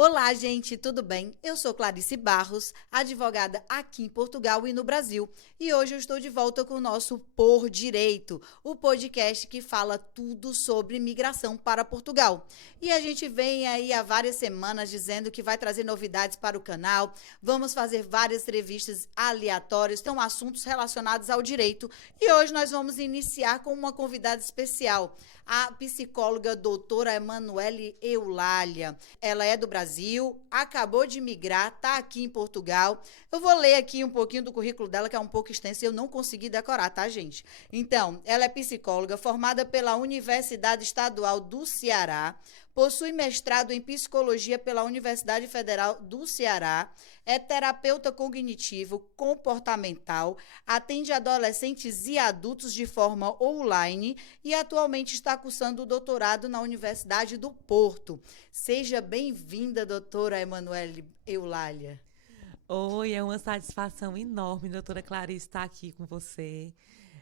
Olá, gente, tudo bem? Eu sou Clarice Barros, advogada aqui em Portugal e no Brasil. E hoje eu estou de volta com o nosso Por Direito, o podcast que fala tudo sobre imigração para Portugal. E a gente vem aí há várias semanas dizendo que vai trazer novidades para o canal, vamos fazer várias entrevistas aleatórias, são assuntos relacionados ao direito. E hoje nós vamos iniciar com uma convidada especial, a psicóloga doutora Emanuele Eulália. Ela é do Brasil, acabou de migrar, está aqui em Portugal. Eu vou ler aqui um pouquinho do currículo dela, que é um pouco extenso, e eu não consegui decorar, tá, gente? Então, ela é psicóloga formada pela Universidade Estadual do Ceará, possui mestrado em psicologia pela Universidade Federal do Ceará, é terapeuta cognitivo comportamental, atende adolescentes e adultos de forma online e atualmente está cursando o doutorado na Universidade do Porto. Seja bem-vinda, doutora Emanuele Eulália. Oi, é uma satisfação enorme, doutora Clarice, estar aqui com você.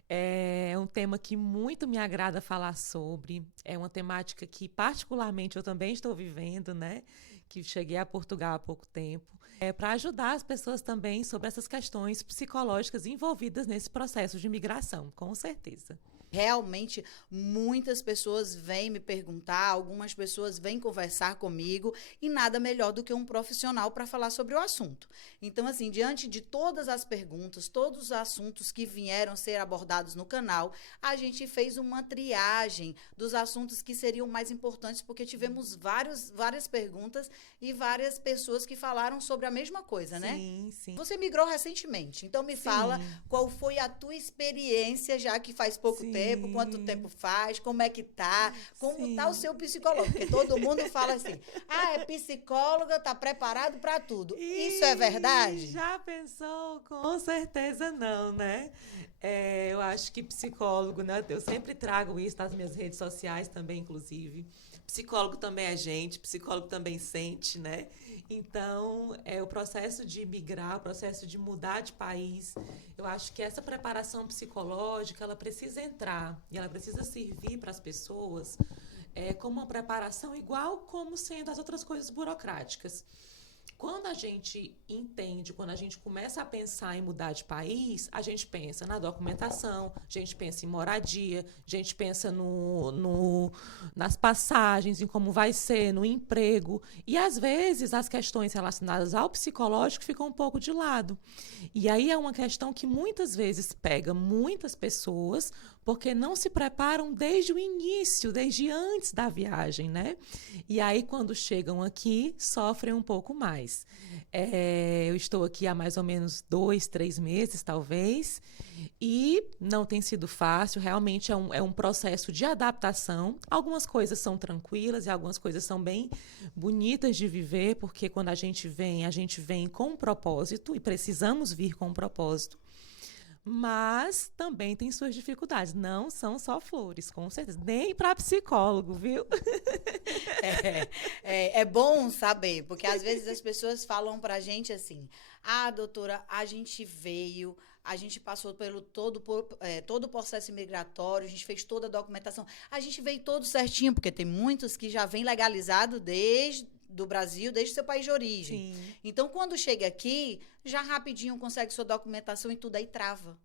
É um tema que muito me agrada falar sobre. É uma temática que, particularmente, eu também estou vivendo, né? Que cheguei a Portugal há pouco tempo. É para ajudar as pessoas também sobre essas questões psicológicas envolvidas nesse processo de imigração, com certeza. Realmente, muitas pessoas vêm me perguntar, algumas pessoas vêm conversar comigo e nada melhor do que um profissional para falar sobre o assunto. Então, assim, diante de todas as perguntas, todos os assuntos que vieram ser abordados no canal, a gente fez uma triagem dos assuntos que seriam mais importantes, porque tivemos várias perguntas e várias pessoas que falaram sobre a mesma coisa, né? Sim, sim. Você migrou recentemente, então me fala Sim, qual foi a tua experiência, já que faz pouco tempo, quanto tempo sim, faz, como é que tá, como tá o sim. seu psicólogo, porque todo mundo fala assim, é psicóloga, tá preparado para tudo. Isso é E verdade? já pensou? Com certeza não, né? Eu acho que psicólogo, né? Eu sempre trago isso nas minhas redes sociais também, inclusive. Psicólogo também é gente, psicólogo também sente, né? Então, o processo de migrar, o processo de mudar de país, eu acho que essa preparação psicológica, ela precisa entrar e ela precisa servir para as pessoas como uma preparação igual como sendo as outras coisas burocráticas. Quando a gente entende, quando a gente começa a pensar em mudar de país, a gente pensa na documentação, a gente pensa em moradia, a gente pensa nas passagens, em como vai ser, no emprego. E, às vezes, as questões relacionadas ao psicológico ficam um pouco de lado. E aí é uma questão que muitas vezes pega muitas pessoas porque não se preparam desde o início, desde antes da viagem, né? E aí, quando chegam aqui, sofrem um pouco mais. Eu estou aqui há mais ou menos 2, 3 meses, talvez, e não tem sido fácil. Realmente é um processo de adaptação. Algumas coisas são tranquilas e algumas coisas são bem bonitas de viver, porque quando a gente vem com um propósito e precisamos vir com um propósito. Mas também tem suas dificuldades. Não são só flores, com certeza. Nem para psicólogo, viu? É bom saber, porque às vezes as pessoas falam pra gente assim, doutora, a gente veio, a gente passou pelo todo o processo migratório, a gente fez toda a documentação, a gente veio todo certinho, porque tem muitos que já vêm legalizado desde do Brasil, desde seu país de origem. Sim, Então, quando chega aqui, já rapidinho consegue sua documentação e tudo aí trava.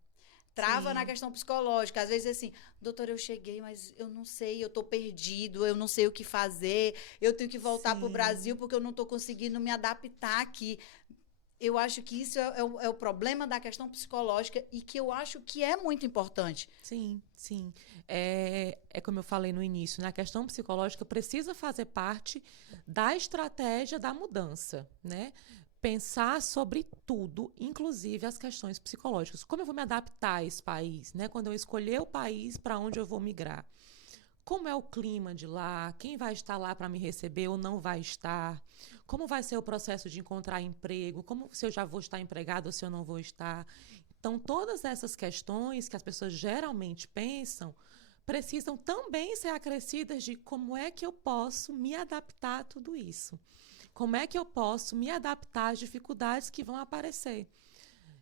Trava na sim, questão psicológica. Às vezes, assim, doutor, eu cheguei, mas eu não sei, eu tô perdido, eu não sei o que fazer, eu tenho que voltar para o Brasil sim. porque eu não estou conseguindo me adaptar aqui. Eu acho que isso é o problema da questão psicológica e que eu acho que é muito importante. Sim, sim. É como eu falei no início, né? A questão psicológica precisa fazer parte da estratégia da mudança, né? Pensar sobre tudo, inclusive as questões psicológicas. Como eu vou me adaptar a esse país, né? Quando eu escolher o país para onde eu vou migrar. Como é o clima de lá? Quem vai estar lá para me receber ou não vai estar? Como vai ser o processo de encontrar emprego? Como se eu já vou estar empregado ou se eu não vou estar? Então, todas essas questões que as pessoas geralmente pensam precisam também ser acrescidas de como é que eu posso me adaptar a tudo isso. Como é que eu posso me adaptar às dificuldades que vão aparecer?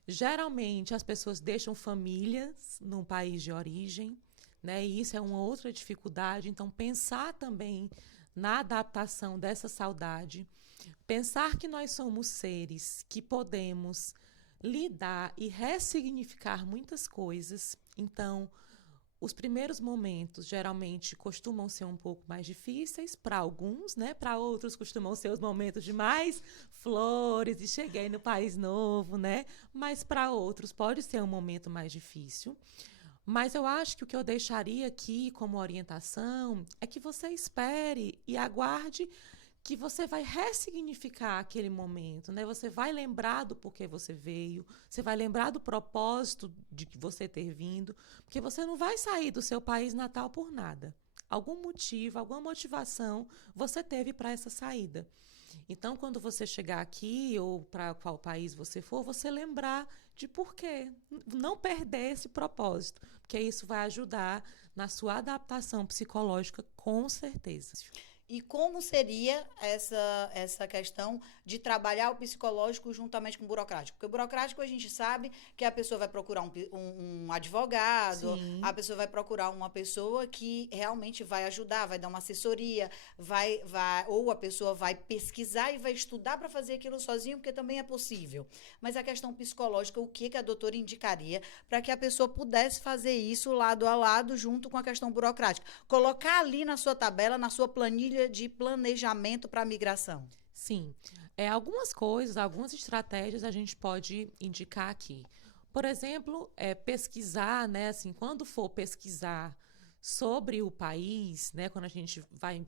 Geralmente, as pessoas deixam famílias no país de origem, né? E isso é uma outra dificuldade. Então, pensar também na adaptação dessa saudade, pensar que nós somos seres que podemos lidar e ressignificar muitas coisas. Então, os primeiros momentos geralmente costumam ser um pouco mais difíceis para alguns, né? Para outros costumam ser os momentos de mais flores e cheguei no país novo, né? Mas para outros pode ser um momento mais difícil. Mas eu acho que o que eu deixaria aqui como orientação é que você espere e aguarde que você vai ressignificar aquele momento, né? Você vai lembrar do porquê você veio, você vai lembrar do propósito de você ter vindo, porque você não vai sair do seu país natal por nada. Algum motivo, alguma motivação você teve para essa saída. Então, quando você chegar aqui ou para qual país você for, você lembrar de porquê. Não perder esse propósito, porque isso vai ajudar na sua adaptação psicológica, com certeza. E como seria essa questão de trabalhar o psicológico juntamente com o burocrático? Porque o burocrático a gente sabe que a pessoa vai procurar um advogado, Sim. a pessoa vai procurar uma pessoa que realmente vai ajudar, vai dar uma assessoria, ou a pessoa vai pesquisar e vai estudar para fazer aquilo sozinho, porque também é possível. Mas a questão psicológica, o que a doutora indicaria para que a pessoa pudesse fazer isso lado a lado junto com a questão burocrática? Colocar ali na sua tabela, na sua planilha de planejamento para a migração. Sim. Algumas coisas, algumas estratégias a gente pode indicar aqui. Por exemplo, pesquisar, né? Assim, quando for pesquisar sobre o país, né? Quando a gente vai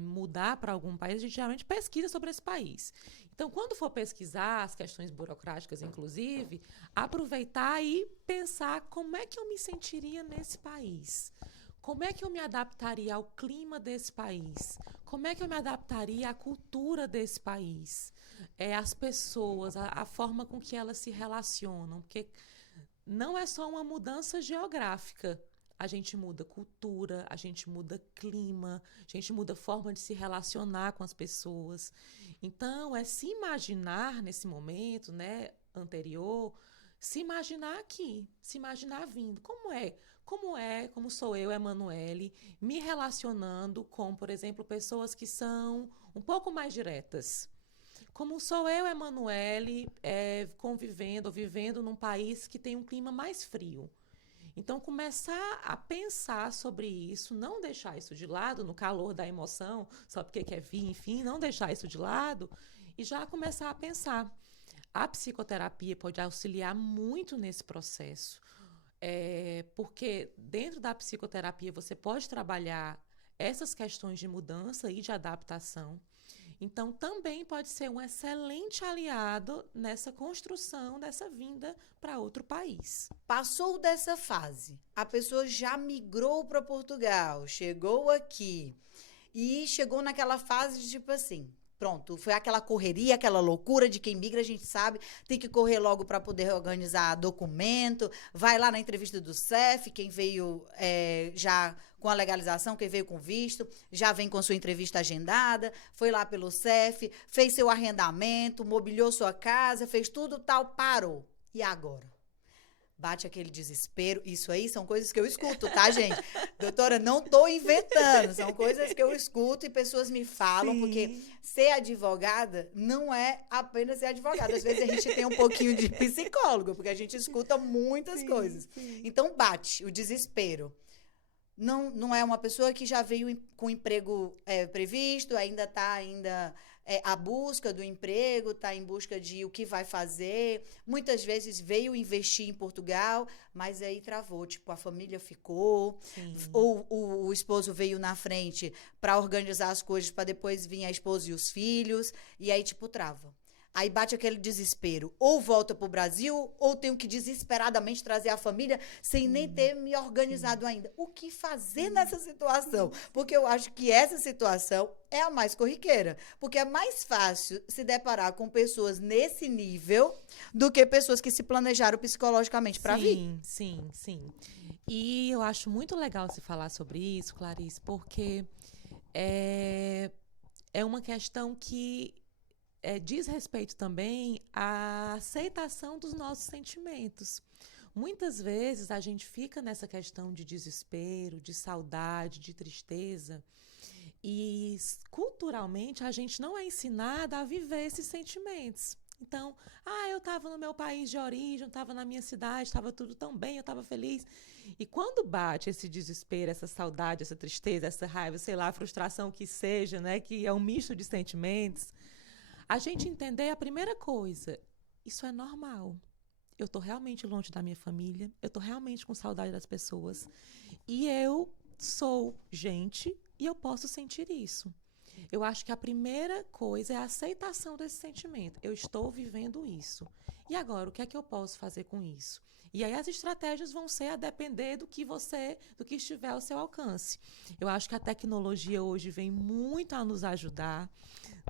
mudar para algum país, a gente geralmente pesquisa sobre esse país. Então, quando for pesquisar as questões burocráticas, inclusive, aproveitar e pensar como é que eu me sentiria nesse país. Como é que eu me adaptaria ao clima desse país? Como é que eu me adaptaria à cultura desse país? As pessoas, a forma com que elas se relacionam. Porque não é só uma mudança geográfica. A gente muda cultura, a gente muda clima, a gente muda forma de se relacionar com as pessoas. Então, se imaginar nesse momento, né, anterior, se imaginar aqui, se imaginar vindo. Como sou eu, Emanuele, me relacionando com, por exemplo, pessoas que são um pouco mais diretas. Como sou eu, Emanuele, convivendo ou vivendo num país que tem um clima mais frio. Então, começar a pensar sobre isso, não deixar isso de lado, no calor da emoção, só porque quer vir, enfim, não deixar isso de lado e já começar a pensar. A psicoterapia pode auxiliar muito nesse processo. Porque dentro da psicoterapia você pode trabalhar essas questões de mudança e de adaptação. Então, também pode ser um excelente aliado nessa construção dessa vinda para outro país. Passou dessa fase, a pessoa já migrou para Portugal, chegou aqui e chegou naquela fase de tipo assim, pronto, foi aquela correria, aquela loucura de quem migra, a gente sabe, tem que correr logo para poder organizar documento, vai lá na entrevista do CEF, quem veio já com a legalização, quem veio com visto, já vem com sua entrevista agendada, foi lá pelo CEF, fez seu arrendamento, mobiliou sua casa, fez tudo tal, parou. E agora? Bate aquele desespero. Isso aí são coisas que eu escuto, tá, gente? Doutora, não tô inventando. São coisas que eu escuto e pessoas me falam, Sim. porque ser advogada não é apenas ser advogada. Às vezes a gente tem um pouquinho de psicólogo, porque a gente escuta muitas coisas. Sim. Então, bate o desespero. Não é uma pessoa que já veio com emprego previsto, ainda está à busca do emprego, está em busca de o que vai fazer. Muitas vezes veio investir em Portugal, mas aí travou. Tipo, a família ficou, ou o esposo veio na frente para organizar as coisas, para depois vir a esposa e os filhos, e aí, tipo, trava. Aí bate aquele desespero. Ou volta para o Brasil, ou tenho que desesperadamente trazer a família sem nem ter me organizado ainda. O que fazer nessa situação? Porque eu acho que essa situação é a mais corriqueira. Porque é mais fácil se deparar com pessoas nesse nível do que pessoas que se planejaram psicologicamente para vir. Sim. E eu acho muito legal você falar sobre isso, Clarice, porque é uma questão que diz respeito também à aceitação dos nossos sentimentos. Muitas vezes a gente fica nessa questão de desespero, de saudade, de tristeza, E culturalmente a gente não é ensinada a viver esses sentimentos. Então, eu estava no meu país de origem, estava na minha cidade, estava tudo tão bem, eu estava feliz. E quando bate esse desespero, essa saudade, essa tristeza, essa raiva, sei lá, a frustração que seja, né, que é um misto de sentimentos, a gente entender a primeira coisa, isso é normal. Eu estou realmente longe da minha família, eu estou realmente com saudade das pessoas. E eu sou gente e eu posso sentir isso. Eu acho que a primeira coisa é a aceitação desse sentimento. Eu estou vivendo isso. E agora, o que é que eu posso fazer com isso? E aí as estratégias vão ser a depender do que estiver ao seu alcance. Eu acho que a tecnologia hoje vem muito a nos ajudar,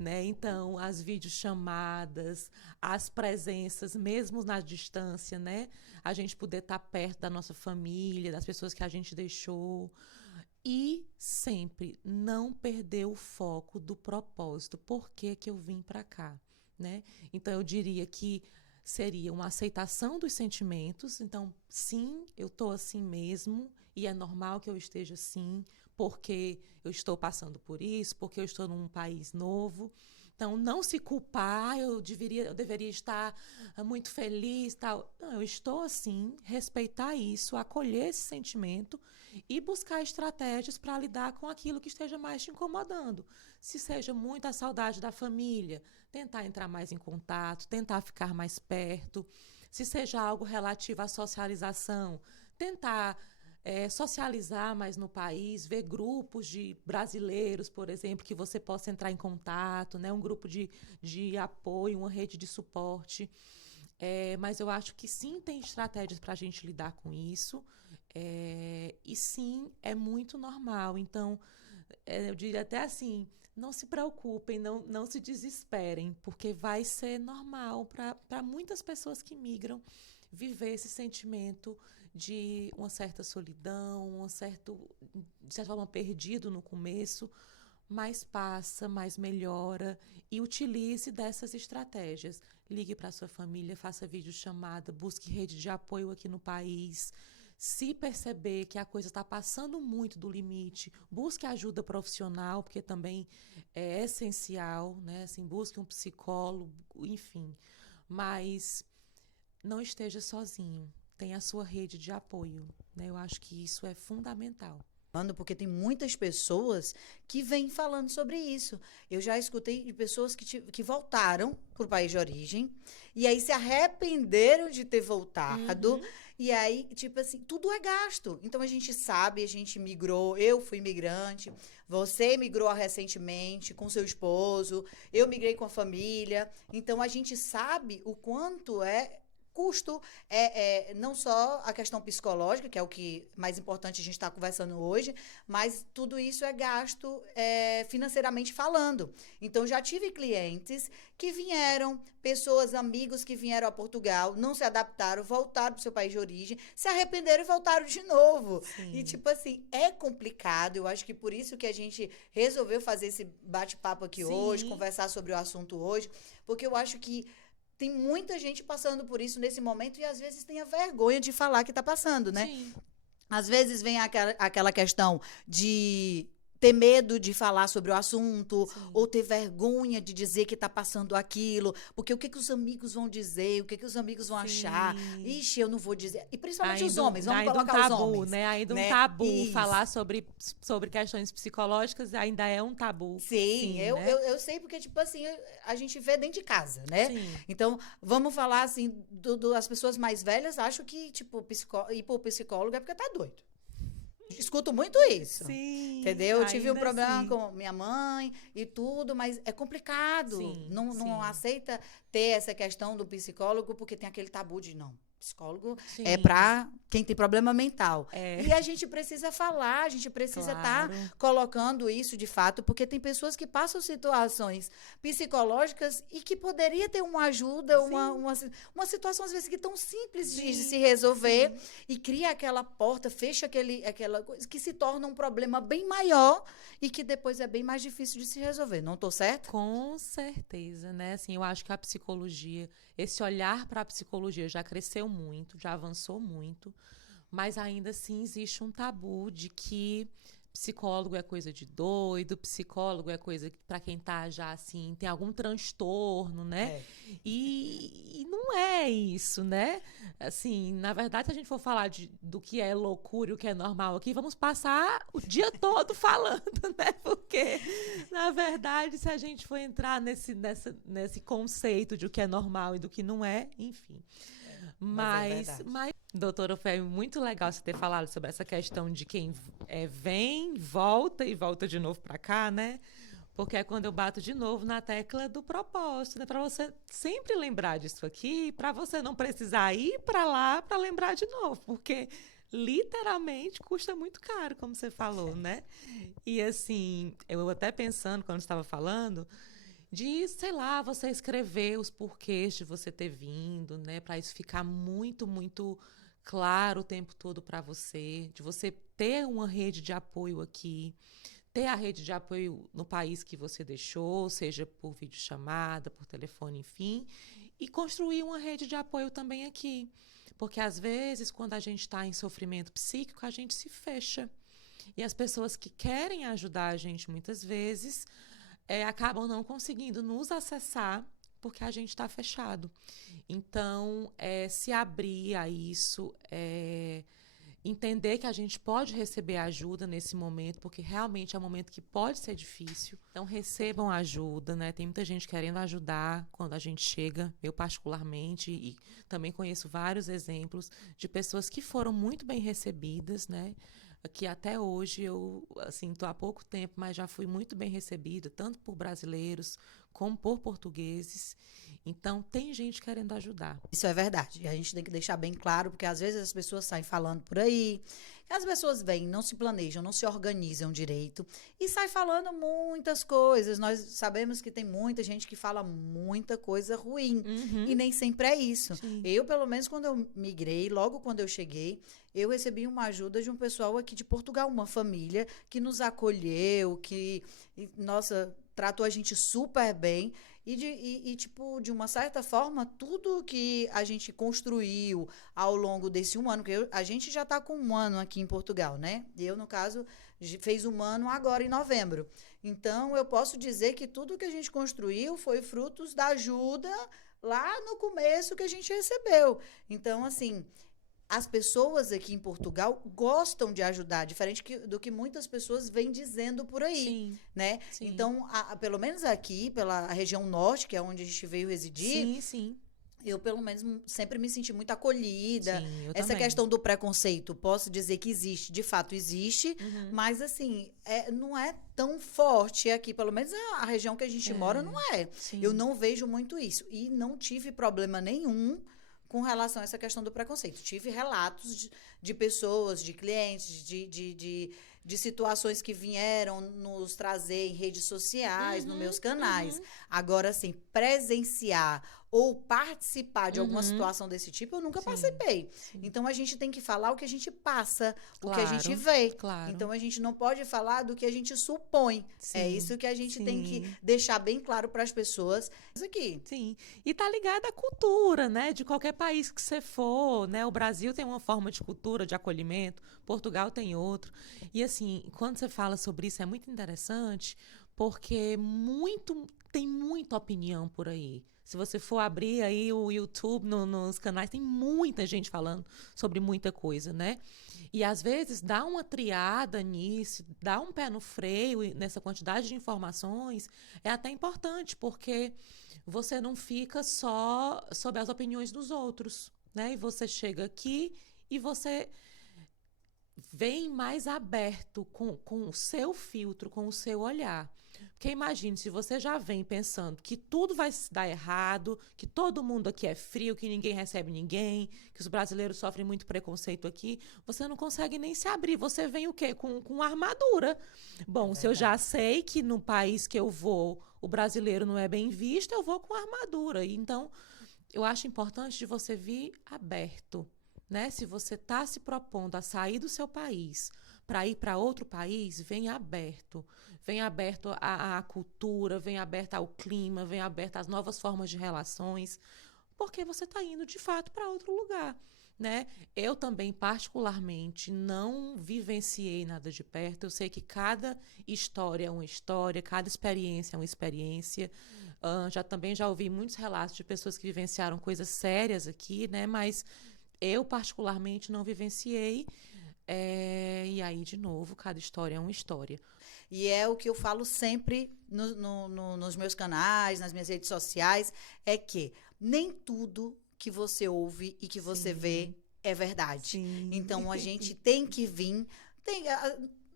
né? Então, as videochamadas, as presenças, mesmo na distância, né? A gente poder estar perto da nossa família, das pessoas que a gente deixou. E sempre não perder o foco do propósito. Por que que eu vim para cá, né? Então, eu diria que seria uma aceitação dos sentimentos. Então, sim, eu estou assim mesmo e é normal que eu esteja assim, porque eu estou passando por isso, porque eu estou num país novo. Então, não se culpar, eu deveria estar muito feliz, tal. Não, eu estou assim, respeitar isso, acolher esse sentimento e buscar estratégias para lidar com aquilo que esteja mais te incomodando. Se seja muita saudade da família, tentar entrar mais em contato, tentar ficar mais perto. Se seja algo relativo à socialização, tentar socializar mais no país, ver grupos de brasileiros, por exemplo, que você possa entrar em contato, né? Um grupo de apoio, uma rede de suporte. Mas eu acho que sim, tem estratégias para a gente lidar com isso. E sim, é muito normal. Então, eu diria até assim, não se preocupem, não se desesperem, porque vai ser normal para muitas pessoas que migram viver esse sentimento de uma certa solidão, de certa forma, perdido no começo, mas passa, mais melhora e utilize dessas estratégias. Ligue para a sua família, faça videochamada, busque rede de apoio aqui no país. Se perceber que a coisa está passando muito do limite, busque ajuda profissional, porque também é essencial, né? Assim, busque um psicólogo, enfim. Mas não esteja sozinho. Tenha a sua rede de apoio, né? Eu acho que isso é fundamental. Porque tem muitas pessoas que vêm falando sobre isso. Eu já escutei de pessoas que voltaram para o país de origem e aí se arrependeram de ter voltado. Uhum. E aí, tipo assim, tudo é gasto. Então a gente sabe, a gente migrou, eu fui imigrante, você migrou recentemente com seu esposo, eu migrei com a família. Então a gente sabe o quanto é custo, não só a questão psicológica, que é o que mais importante a gente está conversando hoje, mas tudo isso é gasto financeiramente falando. Então, já tive clientes que vieram, pessoas, amigos que vieram a Portugal, não se adaptaram, voltaram para o seu país de origem, se arrependeram e voltaram de novo. Sim. E, tipo assim, é complicado. Eu acho que por isso que a gente resolveu fazer esse bate-papo aqui hoje, conversar sobre o assunto hoje, porque eu acho que tem muita gente passando por isso nesse momento e às vezes tem a vergonha de falar que está passando, né? Sim. Às vezes vem aquela questão de ter medo de falar sobre o assunto, Sim. ou ter vergonha de dizer que está passando aquilo, porque o que os amigos vão dizer, o que os amigos vão achar. Ixi, eu não vou dizer. E principalmente os homens, vamos colocar um tabu, os homens. né? Ainda né? um tabu. Isso. Falar sobre questões psicológicas ainda é um tabu. Sim, né? eu sei porque, tipo assim, a gente vê dentro de casa, né? Sim. Então, vamos falar assim, as pessoas mais velhas acham que, tipo, ir pro psicólogo é porque tá doido. Escuto muito isso. Sim. Entendeu? Eu tive um problema sim. com minha mãe e tudo, mas é complicado. Sim, não sim. aceita ter essa questão do psicólogo porque tem aquele tabu de não. Psicólogo Sim. é para quem tem problema mental. É. E a gente precisa falar, a gente precisa estar colocando isso de fato, porque tem pessoas que passam situações psicológicas e que poderia ter uma ajuda, uma situação, às vezes, que é tão simples de se resolver e cria aquela porta, fecha aquela coisa que se torna um problema bem maior e que depois é bem mais difícil de se resolver. Não estou certa? Com certeza, né? Assim, eu acho que a psicologia, esse olhar para a psicologia já cresceu muito, já avançou muito, mas ainda assim existe um tabu de que psicólogo é coisa de doido, psicólogo é coisa para quem tá já assim, tem algum transtorno, né? E não é isso, né? Assim, na verdade, se a gente for falar do que é loucura e o que é normal aqui, vamos passar o dia todo falando, né? Porque, na verdade, se a gente for entrar nesse conceito de o que é normal e do que não é, enfim. Mas, doutora, foi muito legal você ter falado sobre essa questão de quem vem, volta e volta de novo para cá, né? Porque é quando eu bato de novo na tecla do propósito, né? Para você sempre lembrar disso aqui, para você não precisar ir para lá para lembrar de novo, porque literalmente custa muito caro, como você falou, né? E assim, eu até pensando quando estava falando de, sei lá, você escrever os porquês de você ter vindo, né, para isso ficar muito, muito claro o tempo todo para você, de você ter uma rede de apoio aqui, ter a rede de apoio no país que você deixou, seja por videochamada, por telefone, enfim, e construir uma rede de apoio também aqui. Porque, às vezes, quando a gente está em sofrimento psíquico, a gente se fecha. E as pessoas que querem ajudar a gente, muitas vezes, acabam não conseguindo nos acessar porque a gente está fechado. Então, se abrir a isso, entender que a gente pode receber ajuda nesse momento, porque realmente é um momento que pode ser difícil. Então, recebam ajuda, né? Tem muita gente querendo ajudar quando a gente chega, eu particularmente, e também conheço vários exemplos de pessoas que foram muito bem recebidas, né? Que até hoje eu, assim, estou há pouco tempo, mas já fui muito bem recebida, tanto por brasileiros como por portugueses. Então, tem gente querendo ajudar. Isso é verdade. A gente tem que deixar bem claro, porque às vezes as pessoas saem falando por aí, as pessoas vêm, não se planejam, não se organizam direito e saem falando muitas coisas. Nós sabemos que tem muita gente que fala muita coisa ruim e nem sempre é isso. Sim. Eu, pelo menos, quando eu migrei, logo quando eu cheguei, eu recebi uma ajuda de um pessoal aqui de Portugal, uma família que nos acolheu, que, nossa, tratou a gente super bem. Tipo, de uma certa forma, tudo que a gente construiu ao longo desse um ano, porque a gente já está com um ano aqui em Portugal, né? Eu, no caso, fez um ano agora em novembro. Então, eu posso dizer que tudo que a gente construiu foi frutos da ajuda lá no começo que a gente recebeu. Então, assim, as pessoas aqui em Portugal gostam de ajudar, diferente do que muitas pessoas vêm dizendo por aí, Sim, né? sim. Então, pelo menos aqui, pela região norte, que é onde a gente veio residir, Sim, sim. eu, pelo menos, sempre me senti muito acolhida. Sim, eu Essa também. questão do preconceito, posso dizer que existe, de fato existe, mas, assim, não é tão forte aqui, pelo menos a região que a gente mora não é. Sim. Eu não vejo muito isso. E não tive problema nenhum com relação a essa questão do preconceito. Tive relatos de pessoas, de clientes, de situações que vieram nos trazer em redes sociais, nos meus canais. Agora, assim, presenciar ou participar de alguma situação desse tipo, eu nunca participei. Então, a gente tem que falar o que a gente passa, o que a gente vê. Claro. Então, a gente não pode falar do que a gente supõe. É isso que a gente tem que deixar bem claro para as pessoas. Isso aqui. Sim. E tá ligado à cultura, né? De qualquer país que você for, né? O Brasil tem uma forma de cultura, de acolhimento, Portugal tem outro. E assim, quando você fala sobre isso, é muito interessante, porque tem muita opinião por aí. Se você for abrir aí o YouTube nos canais, tem muita gente falando sobre muita coisa, né? E às vezes dá uma triada nisso, dá um pé no freio nessa quantidade de informações, é até importante, porque você não fica só sob as opiniões dos outros, né? E você chega aqui e você vem mais aberto com o seu filtro, com o seu olhar. Porque imagine, se você já vem pensando que tudo vai se dar errado, que todo mundo aqui é frio, que ninguém recebe ninguém, que os brasileiros sofrem muito preconceito aqui, você não consegue nem se abrir. Você vem o quê? Com armadura. Bom, se eu já sei que no país que eu vou, o brasileiro não é bem visto, eu vou com armadura. Então, eu acho importante de você vir aberto, né? Se você está se propondo a sair do seu país para ir para outro país, vem aberto à cultura, vem aberto ao clima, vem aberto às novas formas de relações, porque você está indo de fato para outro lugar, né? Eu também, particularmente, não vivenciei nada de perto. Eu sei que cada história é uma história, cada experiência é uma experiência. Já ouvi muitos relatos de pessoas que vivenciaram coisas sérias aqui, né? Mas eu, particularmente, não vivenciei. E aí, de novo, cada história é uma história. E é o que eu falo sempre nos meus canais, nas minhas redes sociais, é que nem tudo que você ouve e que você vê é verdade. Sim. Então, a gente tem que vir...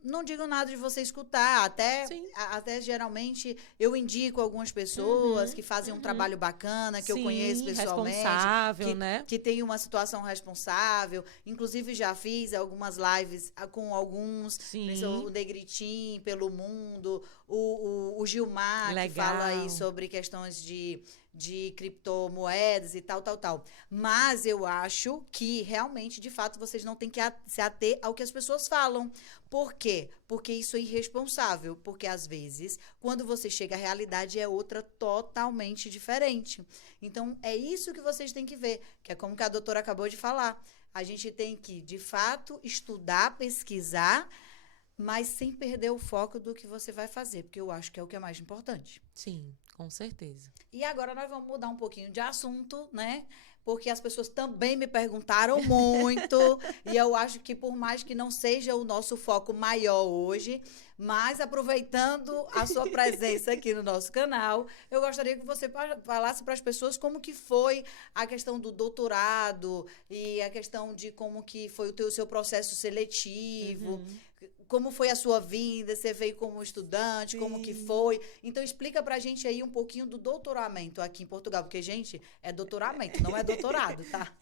não digo nada de você escutar, até geralmente eu indico algumas pessoas que fazem um trabalho bacana, que eu conheço pessoalmente. Responsável, né? Que tem uma situação responsável. Inclusive, já fiz algumas lives com alguns, o Negritim, Pelo Mundo, o Gilmar, Legal. que fala aí sobre questões de criptomoedas e tal. Mas eu acho que realmente, de fato, vocês não têm que se ater ao que as pessoas falam. Por quê? Porque isso é irresponsável. Porque, às vezes, quando você chega, a realidade é outra totalmente diferente. Então, é isso que vocês têm que ver, que é como que a doutora acabou de falar. A gente tem que, de fato, estudar, pesquisar, mas sem perder o foco do que você vai fazer, porque eu acho que é o que é mais importante. Sim, com certeza. E agora nós vamos mudar um pouquinho de assunto, né? Porque as pessoas também me perguntaram muito, e eu acho que por mais que não seja o nosso foco maior hoje, mas aproveitando a sua presença aqui no nosso canal, eu gostaria que você falasse para as pessoas como que foi a questão do doutorado e a questão de como que foi o seu processo seletivo. Como foi a sua vida? Você veio como estudante? Como que foi? Então, explica pra gente aí um pouquinho do doutoramento aqui em Portugal. Porque, gente, é doutoramento, não é doutorado, tá?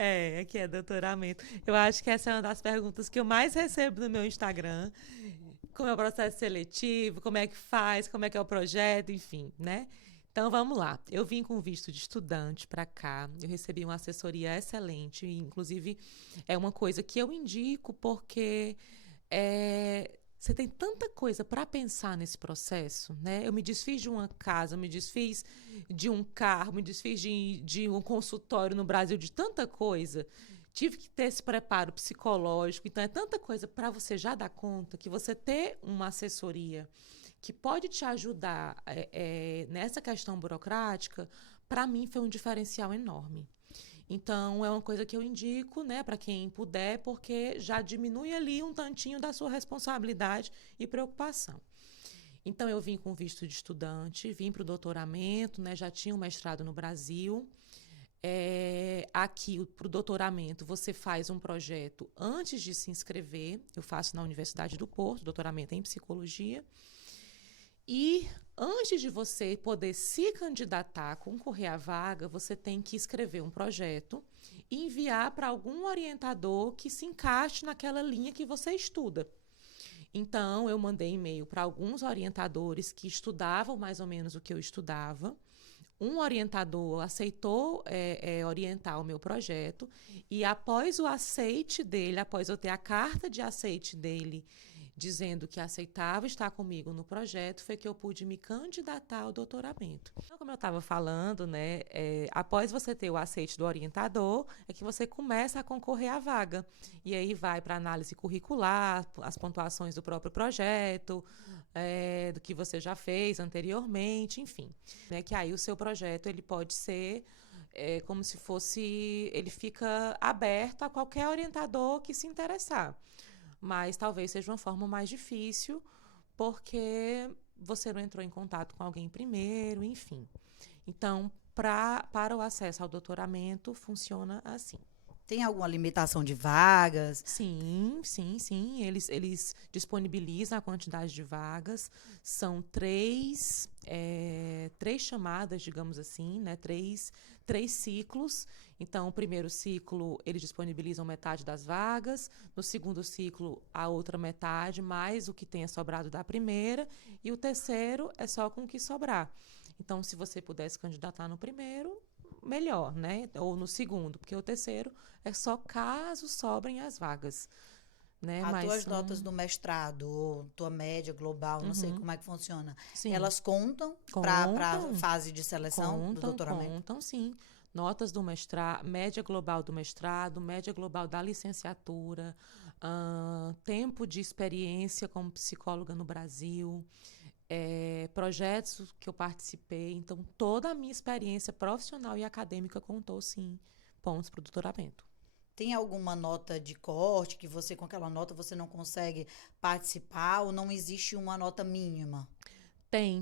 Aqui é doutoramento. Eu acho que essa é uma das perguntas que eu mais recebo no meu Instagram. Como é o processo seletivo, como é que faz, como é que é o projeto, enfim, né? Então, vamos lá. Eu vim com visto de estudante para cá. Eu recebi uma assessoria excelente. E, inclusive, é uma coisa que eu indico porque... você tem tanta coisa para pensar nesse processo, né? Eu me desfiz de uma casa, eu me desfiz de um carro, me desfiz de um consultório no Brasil, de tanta coisa. Tive que ter esse preparo psicológico. Então, é tanta coisa para você já dar conta que você ter uma assessoria que pode te ajudar nessa questão burocrática, para mim foi um diferencial enorme. Então, é uma coisa que eu indico, né, para quem puder, porque já diminui ali um tantinho da sua responsabilidade e preocupação. Então, eu vim com visto de estudante, vim para o doutoramento, né, já tinha um mestrado no Brasil. Aqui, para o doutoramento, você faz um projeto antes de se inscrever. Eu faço na Universidade do Porto, doutoramento em psicologia. E antes de você poder se candidatar, concorrer à vaga, você tem que escrever um projeto e enviar para algum orientador que se encaixe naquela linha que você estuda. Então, eu mandei e-mail para alguns orientadores que estudavam mais ou menos o que eu estudava. Um orientador aceitou orientar o meu projeto e após o aceite dele, após eu ter a carta de aceite dele, dizendo que aceitava estar comigo no projeto, foi que eu pude me candidatar ao doutoramento. Então, como eu estava falando, né, após você ter o aceite do orientador, é que você começa a concorrer à vaga. E aí vai para análise curricular, as pontuações do próprio projeto, do que você já fez anteriormente, enfim. Né, que aí o seu projeto ele pode ser como se fosse... Ele fica aberto a qualquer orientador que se interessar. Mas talvez seja uma forma mais difícil, porque você não entrou em contato com alguém primeiro, enfim. Então, para o acesso ao doutoramento, funciona assim. Tem alguma limitação de vagas? Sim. Eles disponibilizam a quantidade de vagas. São três chamadas, digamos assim, né? Três ciclos. Então, o primeiro ciclo, eles disponibilizam metade das vagas. No segundo ciclo, a outra metade, mais o que tenha sobrado da primeira. E o terceiro é só com o que sobrar. Então, se você pudesse candidatar no primeiro, melhor, né? Ou no segundo, porque o terceiro é só caso sobrem as vagas. Né? As tuas notas do mestrado, ou tua média global, não sei como é que funciona. Sim. Elas contam para a fase de seleção do doutoramento? Contam, sim. notas do mestrado, média global do mestrado, média global da licenciatura, tempo de experiência como psicóloga no Brasil, projetos que eu participei. Então, toda a minha experiência profissional e acadêmica contou, sim, pontos para o doutoramento. Tem alguma nota de corte que você, com aquela nota, você não consegue participar ou não existe uma nota mínima?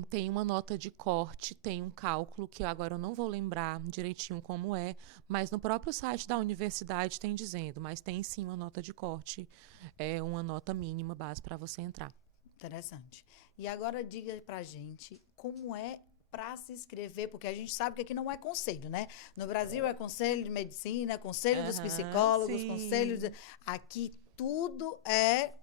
Tem uma nota de corte, tem um cálculo que agora eu não vou lembrar direitinho como é, mas no próprio site da universidade tem dizendo, mas tem sim uma nota de corte, uma nota mínima base para você entrar. Interessante. E agora diga pra gente como é para se inscrever, porque a gente sabe que aqui não é conselho, né? No Brasil é conselho de medicina, conselho dos psicólogos, conselho de... Aqui tudo é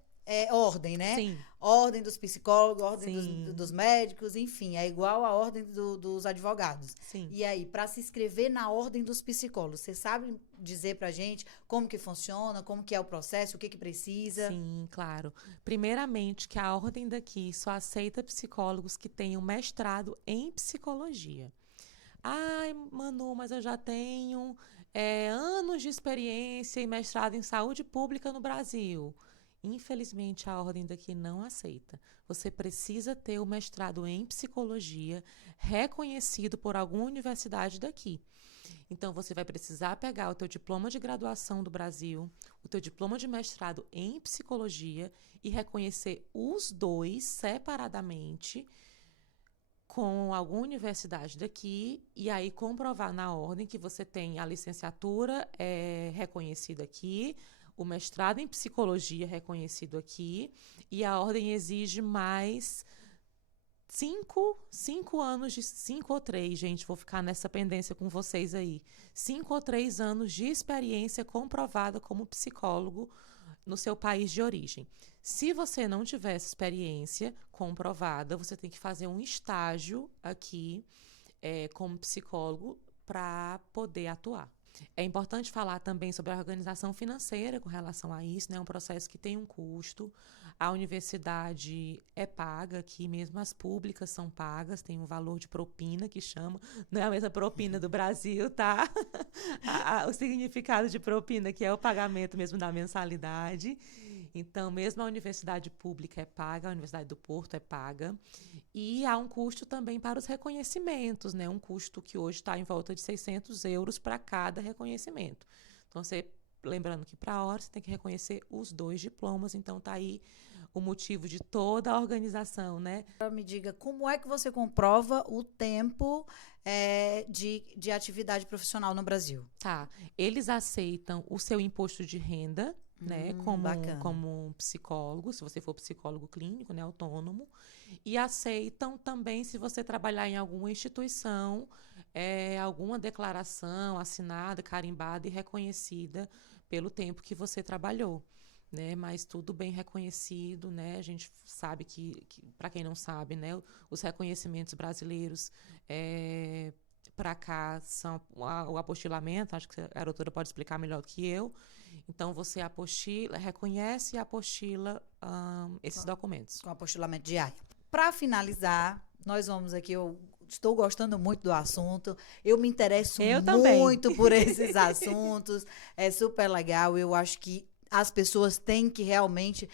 ordem, né? Sim. Ordem dos psicólogos, ordem dos médicos, enfim, é igual a ordem dos advogados. Sim. E aí, para se inscrever na ordem dos psicólogos, você sabe dizer pra gente como que funciona, como que é o processo, o que que precisa? Sim, claro. Primeiramente, que a ordem daqui só aceita psicólogos que tenham mestrado em psicologia. Ai, Manu, mas eu já tenho anos de experiência e mestrado em saúde pública no Brasil. Infelizmente, a ordem daqui não aceita. Você precisa ter o mestrado em psicologia reconhecido por alguma universidade daqui. Então, você vai precisar pegar o teu diploma de graduação do Brasil, o teu diploma de mestrado em psicologia e reconhecer os dois separadamente com alguma universidade daqui e aí comprovar na ordem que você tem a licenciatura reconhecida aqui, o mestrado em psicologia reconhecido aqui, e a ordem exige mais 5 anos, 5 ou 3, gente, vou ficar nessa pendência com vocês aí. 5 ou 3 anos de experiência comprovada como psicólogo no seu país de origem. Se você não tiver essa experiência comprovada, você tem que fazer um estágio aqui como psicólogo para poder atuar. É importante falar também sobre a organização financeira com relação a isso, né? É um processo que tem um custo. A universidade é paga, aqui mesmo as públicas são pagas, tem um valor de propina que chama, não é a mesma propina do Brasil, tá? O significado de propina que é o pagamento mesmo da mensalidade. Então, mesmo a universidade pública é paga, a Universidade do Porto é paga. E há um custo também para os reconhecimentos, né? Um custo que hoje está em volta de 600 euros para cada reconhecimento. Então, lembrando que para a hora você tem que reconhecer os 2 diplomas, então está aí o motivo de toda a organização, né? Me diga, como é que você comprova o tempo de atividade profissional no Brasil? Tá, eles aceitam o seu imposto de renda, né, como psicólogo, se você for psicólogo clínico, né, autônomo, e aceitam também se você trabalhar em alguma instituição, alguma declaração assinada, carimbada e reconhecida pelo tempo que você trabalhou, né, mas tudo bem reconhecido, né, a gente sabe que para quem não sabe, né, os reconhecimentos brasileiros para cá são o apostilamento, acho que a doutora pode explicar melhor do que eu. Então, você reconhece e apostila esses documentos. Com apostilamento diário. Para finalizar, nós vamos aqui, eu estou gostando muito do assunto, eu me interesso muito por esses assuntos, é super legal, eu acho que as pessoas têm que realmente...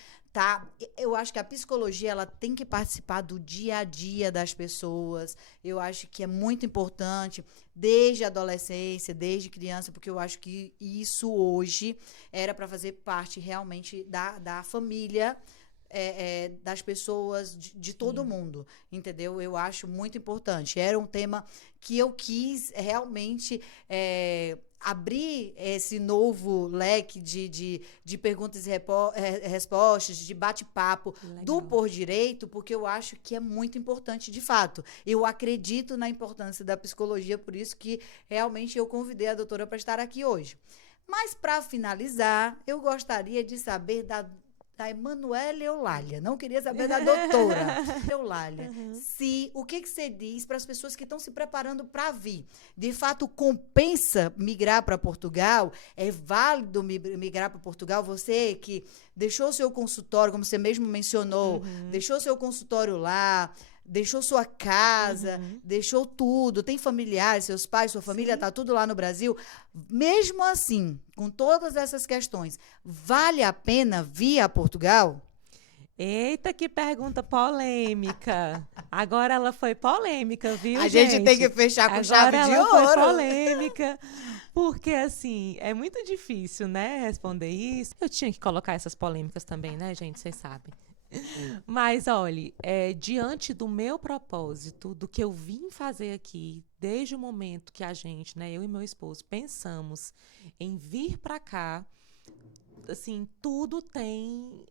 eu acho que a psicologia ela tem que participar do dia a dia das pessoas. Eu acho que é muito importante, desde a adolescência, desde criança, porque eu acho que isso hoje era para fazer parte realmente da família, das pessoas, de todo mundo, entendeu? Eu acho muito importante. Era um tema que eu quis realmente abrir esse novo leque de perguntas e respostas, de bate-papo do Por Direito, porque eu acho que é muito importante, de fato. Eu acredito na importância da psicologia, por isso que realmente eu convidei a doutora para estar aqui hoje. Mas, para finalizar, eu gostaria de saber da Emanuela Eulália, não queria saber da doutora Eulália. O que você diz para as pessoas que estão se preparando para vir? De fato, compensa migrar para Portugal? É válido migrar para Portugal? Você que deixou seu consultório, como você mesmo mencionou, deixou seu consultório lá, deixou sua casa, deixou tudo, tem familiares, seus pais, sua família, tá tudo lá no Brasil. Mesmo assim, com todas essas questões, vale a pena vir a Portugal? Eita, que pergunta polêmica. Agora ela foi polêmica, viu, A gente? gente tem que fechar com chave Agora de ela foi ouro. polêmica. Porque, assim, é muito difícil, né, responder isso. Eu tinha que colocar essas polêmicas também, né, gente? Vocês sabem. Mas, olha, diante do meu propósito, do que eu vim fazer aqui, desde o momento que a gente, né, eu e meu esposo, pensamos em vir para cá, assim, tudo tem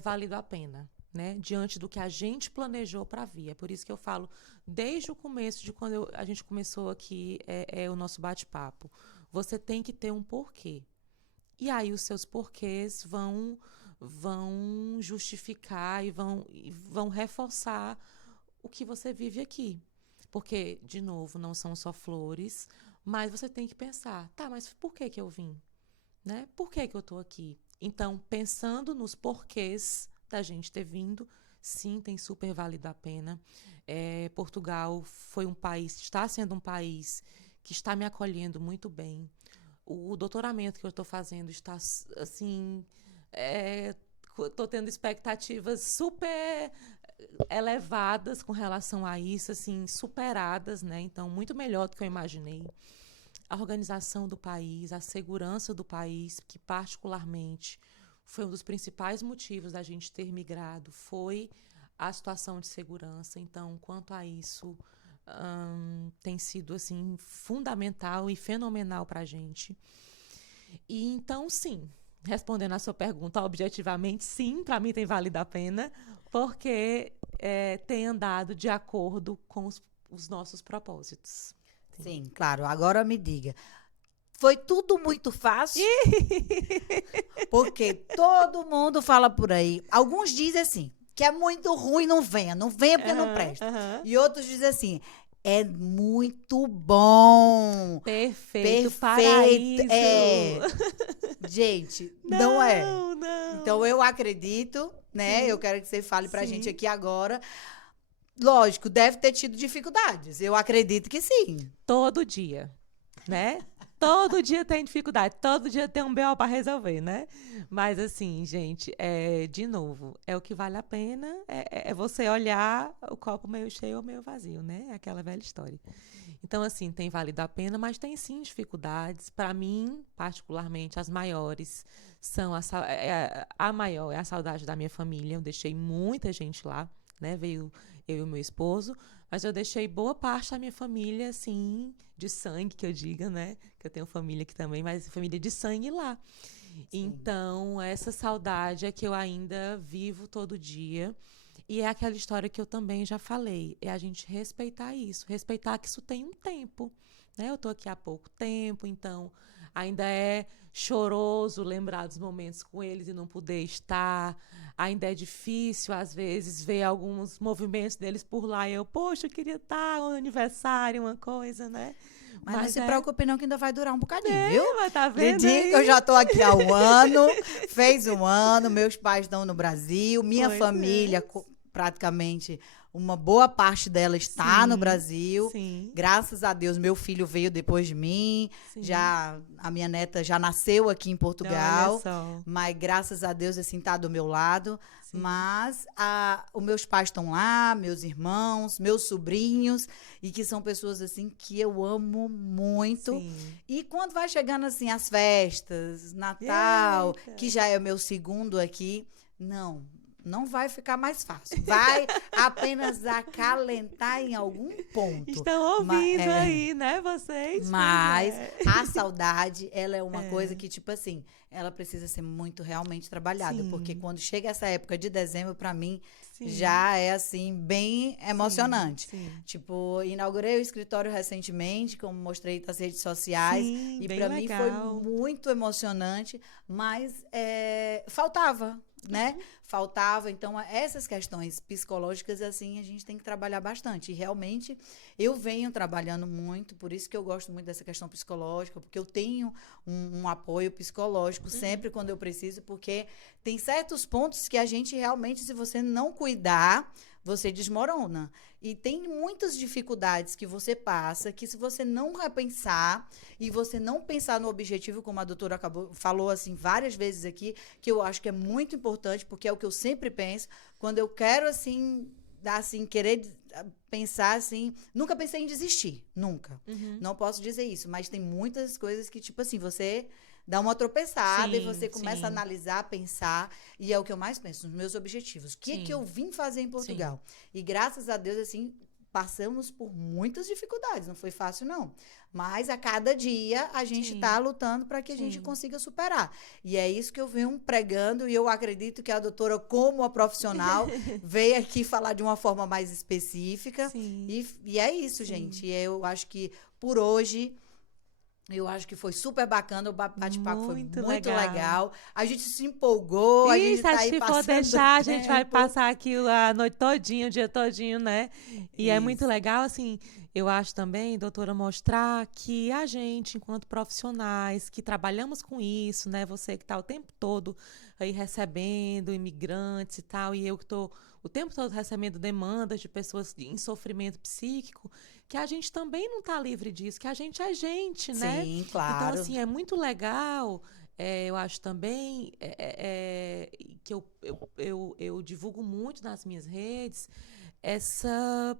valido a pena, né? Diante do que a gente planejou para vir. É por isso que eu falo, desde o começo, de quando a gente começou aqui o nosso bate-papo, você tem que ter um porquê. E aí os seus porquês vão justificar e vão reforçar o que você vive aqui. Porque, de novo, não são só flores, mas você tem que pensar, tá, mas por que que eu vim? Né? Por que que eu estou aqui? Então, pensando nos porquês da gente ter vindo, sim, tem super valido a pena. Portugal foi um país, está sendo um país que está me acolhendo muito bem. O doutoramento que eu estou fazendo está, assim, estou tendo expectativas super elevadas com relação a isso, assim, superadas, né? Então, muito melhor do que eu imaginei. A organização do país, a segurança do país, que particularmente foi um dos principais motivos da gente ter migrado, foi a situação de segurança. Então, quanto a isso, tem sido assim fundamental e fenomenal para a gente. E então, sim, respondendo a sua pergunta objetivamente, sim, para mim tem valido a pena, porque tem andado de acordo com os nossos propósitos. Sim, claro. Agora me diga. Foi tudo muito fácil? Porque todo mundo fala por aí. Alguns dizem assim, que é muito ruim, não venha. Não venha porque não presta. E outros dizem assim, é muito bom. Perfeito, paraíso. Gente, não é. Não. Então, eu acredito, né? Sim. Eu quero que você fale pra Sim. gente aqui agora. Lógico, deve ter tido dificuldades. Eu acredito que sim. Todo dia, né? Todo dia tem dificuldade, todo dia tem um BO para resolver, né? Mas assim, gente, de novo, é o que vale a pena, é você olhar o copo meio cheio ou meio vazio, né? É aquela velha história. Então, assim, tem valido a pena, mas tem sim dificuldades. Para mim, particularmente, as maiores são a maior é a saudade da minha família. Eu deixei muita gente lá, né? Veio eu e o meu esposo, mas eu deixei boa parte da minha família, assim, de sangue, que eu diga, né? Que eu tenho família aqui também, mas família de sangue lá. Sim. Então, essa saudade é que eu ainda vivo todo dia. E é aquela história que eu também já falei, é a gente respeitar isso, respeitar que isso tem um tempo, né? Eu estou aqui há pouco tempo, então ainda é choroso lembrar dos momentos com eles e não poder estar, ainda é difícil, às vezes, ver alguns movimentos deles por lá e eu, poxa, eu queria estar, um aniversário, uma coisa, né? Mas não se preocupe não que ainda vai durar um bocadinho, viu? Mas tá vendo Lhe digo aí? que eu já tô aqui há um ano, fez um ano, meus pais estão no Brasil, minha família, praticamente, uma boa parte dela está no Brasil. Sim. Graças a Deus, meu filho veio depois de mim. Sim. A minha neta já nasceu aqui em Portugal. Olha só. Mas graças a Deus, assim, tá do meu lado. Sim. Mas os meus pais estão lá, meus irmãos, meus sobrinhos, e que são pessoas, assim, que eu amo muito. Sim. E quando vai chegando, assim, as festas, Natal, que já é o meu segundo aqui, não vai ficar mais fácil. Vai apenas acalentar em algum ponto. Estão ouvindo aí, né, vocês? Mas a saudade, ela é uma coisa que, tipo assim, ela precisa ser muito realmente trabalhada. Sim. Porque quando chega essa época de dezembro, pra mim, Sim. já é, assim, bem emocionante. Sim. Tipo, inaugurei o escritório recentemente, como mostrei nas redes sociais. Sim, e bem pra mim foi legal. muito emocionante, mas faltava, né? Faltava, então, essas questões psicológicas, assim, a gente tem que trabalhar bastante. E, realmente, eu venho trabalhando muito, por isso que eu gosto muito dessa questão psicológica, porque eu tenho um apoio psicológico sempre quando eu preciso, porque tem certos pontos que a gente realmente, se você não cuidar, você desmorona. E tem muitas dificuldades que você passa, que se você não repensar e você não pensar no objetivo, como a doutora falou assim várias vezes aqui, que eu acho que é muito importante, porque é o que eu sempre penso, quando eu quero assim querer pensar assim, nunca pensei em desistir, nunca. Não posso dizer isso, mas tem muitas coisas que, tipo assim, você dá uma tropeçada e você começa a analisar, pensar, e é o que eu mais penso, nos meus objetivos. O que é que eu vim fazer em Portugal? E graças a Deus, assim, passamos por muitas dificuldades, não foi fácil, não. Mas a cada dia a gente está lutando para que a gente consiga superar. E é isso que eu venho pregando, e eu acredito que a doutora, como a profissional, veio aqui falar de uma forma mais específica. E é isso, gente. E eu acho que, por hoje, eu acho que foi super bacana, o bate-papo foi muito legal. A gente se empolgou, a gente tá aí se passando for deixar, a tempo. gente vai passar aqui a noite todinha, o dia todinho, né? E Isso. é muito legal, assim, eu acho também, doutora, mostrar que a gente, enquanto profissionais, que trabalhamos com isso, né? Você que tá o tempo todo aí recebendo imigrantes e tal, e eu que tô o tempo todo recebendo demandas de pessoas em sofrimento psíquico, que a gente também não está livre disso, que a gente é gente, né? Sim, claro. Então, assim, é muito legal, eu acho também que eu divulgo muito nas minhas redes essa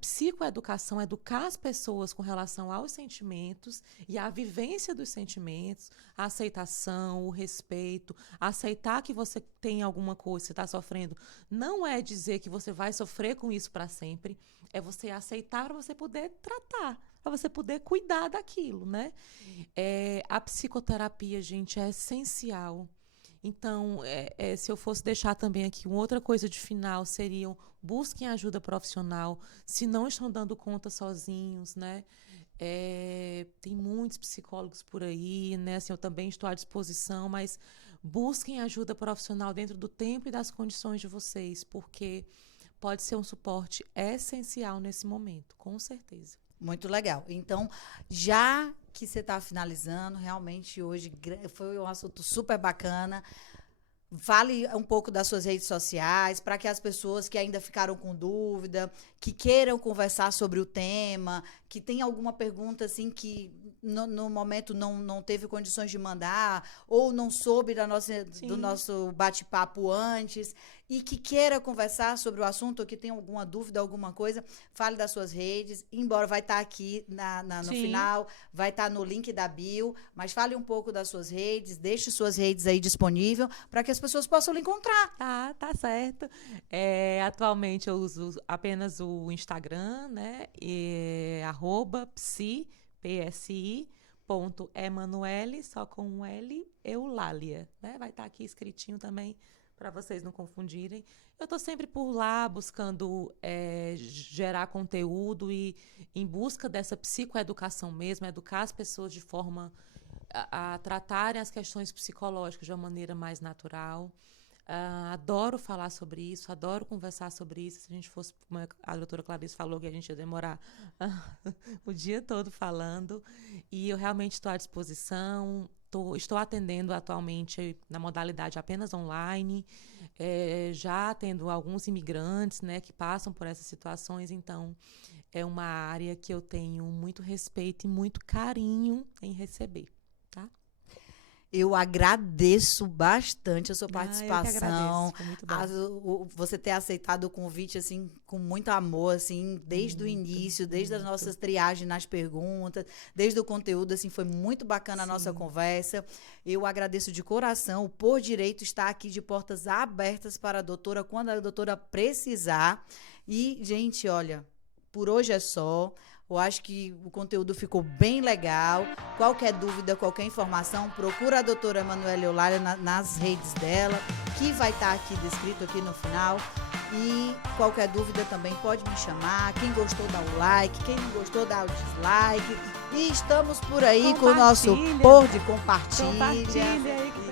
psicoeducação, educar as pessoas com relação aos sentimentos e à vivência dos sentimentos, a aceitação, o respeito, aceitar que você tem alguma coisa, você está sofrendo, não é dizer que você vai sofrer com isso para sempre, é você aceitar para você poder tratar, para você poder cuidar daquilo, né? A psicoterapia, gente, é essencial. Então, se eu fosse deixar também aqui uma outra coisa de final, seriam busquem ajuda profissional, se não estão dando conta sozinhos, né? Tem muitos psicólogos por aí, né? Assim, eu também estou à disposição, mas busquem ajuda profissional dentro do tempo e das condições de vocês, porque pode ser um suporte essencial nesse momento, com certeza. Muito legal. Então, já que você está finalizando, realmente hoje foi um assunto super bacana. Fale um pouco das suas redes sociais, para que as pessoas que ainda ficaram com dúvida, que queiram conversar sobre o tema, que tem alguma pergunta assim que no momento não teve condições de mandar, ou não soube do nosso bate-papo antes, e que queira conversar sobre o assunto, ou que tenha alguma dúvida, alguma coisa, fale das suas redes, embora vai estar aqui no final, vai estar no link da bio, mas fale um pouco das suas redes, deixe suas redes aí disponível, para que as pessoas possam lhe encontrar. Tá certo. Atualmente eu uso apenas o Instagram, né? @psi.emanuele, só com um L, Eulália, né? Vai estar aqui escritinho também, para vocês não confundirem. Eu estou sempre por lá, buscando gerar conteúdo e em busca dessa psicoeducação mesmo, educar as pessoas de forma a tratarem as questões psicológicas de uma maneira mais natural. Adoro falar sobre isso, adoro conversar sobre isso. Se a gente fosse, como a doutora Clarice falou, que a gente ia demorar o dia todo falando. E eu realmente estou à disposição. Estou atendendo atualmente na modalidade apenas online, já atendo alguns imigrantes, né, que passam por essas situações. Então, é uma área que eu tenho muito respeito e muito carinho em receber. Eu agradeço bastante a sua participação. Eu que agradeço, foi muito bom. Você ter aceitado o convite assim com muito amor, assim, desde o início, desde as nossas triagens nas perguntas, desde o conteúdo, assim, foi muito bacana a nossa conversa. Eu agradeço de coração. O Por Direito está aqui de portas abertas para a doutora quando a doutora precisar. E, gente, olha, por hoje é só. Eu acho que o conteúdo ficou bem legal. Qualquer dúvida, qualquer informação, procura a doutora Emanuele Eulália nas redes dela, que vai estar aqui descrito aqui no final. E qualquer dúvida também pode me chamar. Quem gostou, dá o like. Quem não gostou, dá o dislike. E estamos por aí com o nosso Por de Compartilha.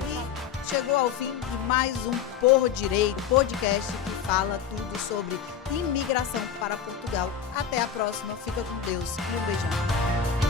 E chegou ao fim de mais um Por Direito, podcast que fala tudo sobre imigração para Portugal. Até a próxima. Fica com Deus e um beijão.